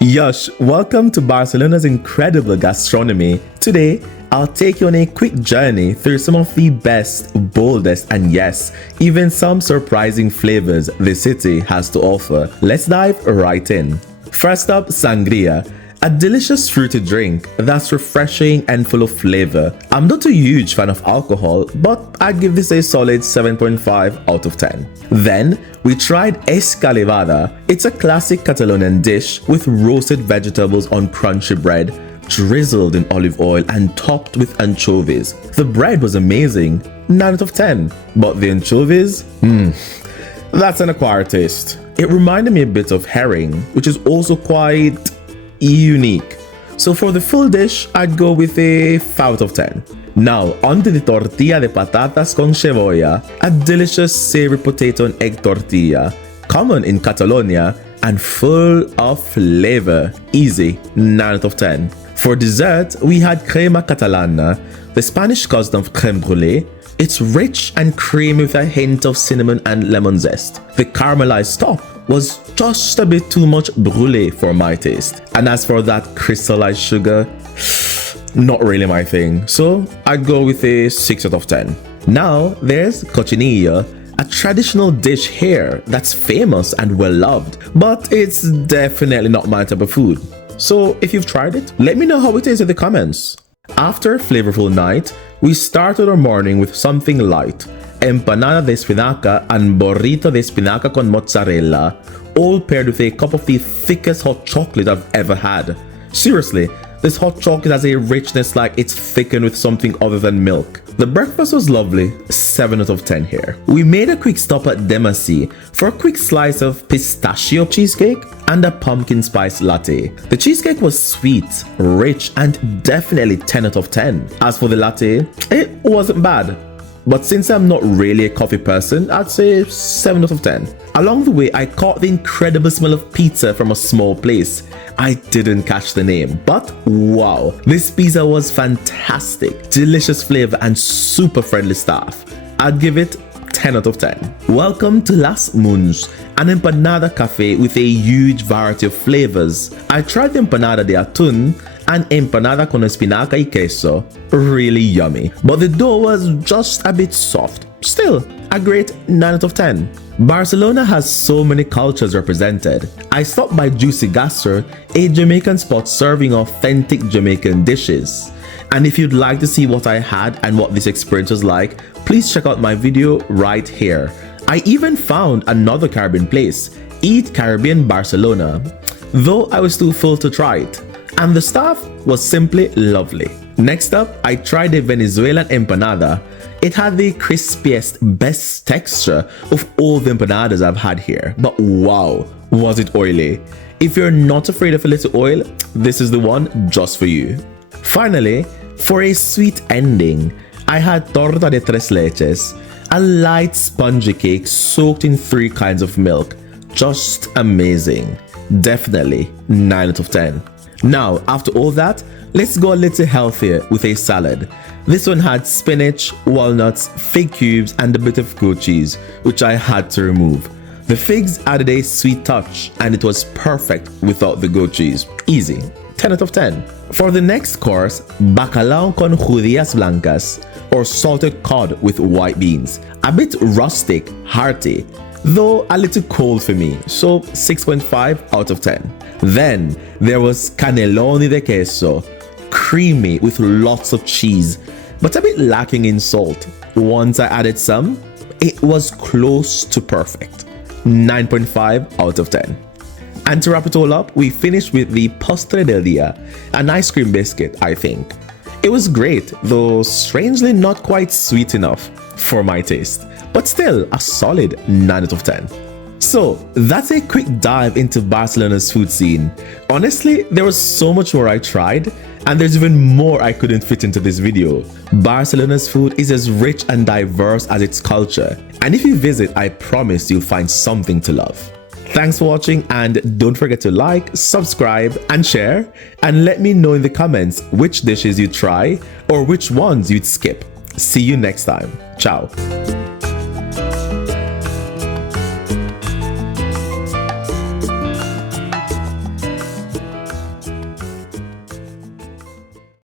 Yush, welcome to Barcelona's incredible gastronomy. Today, I'll take you on a quick journey through some of the best, boldest, and yes, even some surprising flavors the city has to offer. Let's dive right in. First up, sangria. A delicious fruity drink that's refreshing and full of flavor. I'm not a huge fan of alcohol, but I'd give this a solid 7.5 out of 10. Then, we tried escalivada. It's a classic Catalan dish with roasted vegetables on crunchy bread, drizzled in olive oil and topped with anchovies. The bread was amazing, 9 out of 10. But the anchovies? That's an acquired taste. It reminded me a bit of herring, which is also quite unique. So for the full dish, I'd go with a 5 out of 10. Now, onto the tortilla de patatas con cebolla, a delicious savory potato and egg tortilla, common in Catalonia and full of flavor. Easy, 9 out of 10. For dessert, we had crema catalana, the Spanish cousin of creme brulee. It's rich and creamy with a hint of cinnamon and lemon zest. The caramelized top was just a bit too much brulee for my taste. And as for that crystallized sugar, not really my thing. So I'd go with a 6 out of 10. Now there's cochinillo, a traditional dish here that's famous and well loved, but it's definitely not my type of food. So if you've tried it, let me know how it is in the comments. After a flavorful night, we started our morning with something light. Empanada de espinaca and burrito de espinaca con mozzarella, all paired with a cup of the thickest hot chocolate I've ever had. Seriously, this hot chocolate has a richness like it's thickened with something other than milk. The breakfast was lovely, 7 out of 10 here. We made a quick stop at Demasi for a quick slice of pistachio cheesecake and a pumpkin spice latte. The cheesecake was sweet, rich, and definitely 10 out of 10. As for the latte, it wasn't bad. But since I'm not really a coffee person, I'd say 7 out of 10. Along the way, I caught the incredible smell of pizza from a small place. I didn't catch the name, but wow, this pizza was fantastic. Delicious flavor and super friendly staff. I'd give it 10 out of 10. Welcome to Las Muns, an empanada cafe with a huge variety of flavors. I tried the empanada de atún and empanada con espinaca y queso. Really yummy, but the dough was just a bit soft. Still, a great 9 out of 10. Barcelona has so many cultures represented. I stopped by Juicy Gastro, a Jamaican spot serving authentic Jamaican dishes. And if you'd like to see what I had and what this experience was like, please check out my video right here. I even found another Caribbean place, Eat Caribbean Barcelona, though I was too full to try it. And the staff was simply lovely. Next up, I tried a Venezuelan empanada. It had the crispiest, best texture of all the empanadas I've had here. But wow, was it oily. If you're not afraid of a little oil, this is the one just for you. Finally, for a sweet ending, I had torta de tres leches, a light spongy cake soaked in 3 kinds of milk. Just amazing. Definitely 9 out of 10. Now, after all that, let's go a little healthier with a salad. This one had spinach, walnuts, fig cubes, and a bit of goat cheese, which I had to remove. The figs added a sweet touch, and it was perfect without the goat cheese. Easy, 10 out of 10. For the next course, bacalao con judías blancas, or salted cod with white beans. A bit rustic, hearty, though a little cold for me, so 6.5 out of 10. Then there was cannelloni de queso, creamy with lots of cheese, but a bit lacking in salt. Once I added some, it was close to perfect. 9.5 out of 10. And to wrap it all up, we finished with the postre del dia, an ice cream biscuit, I think. It was great, though strangely not quite sweet enough for my taste, but still a solid 9 out of 10. So that's a quick dive into Barcelona's food scene. Honestly, there was so much more I tried, and there's even more I couldn't fit into this video. Barcelona's food is as rich and diverse as its culture, and if you visit, I promise you'll find something to love. Thanks for watching, and don't forget to like, subscribe, and share, and let me know in the comments which dishes you'd try or which ones you'd skip. See you next time. Ciao.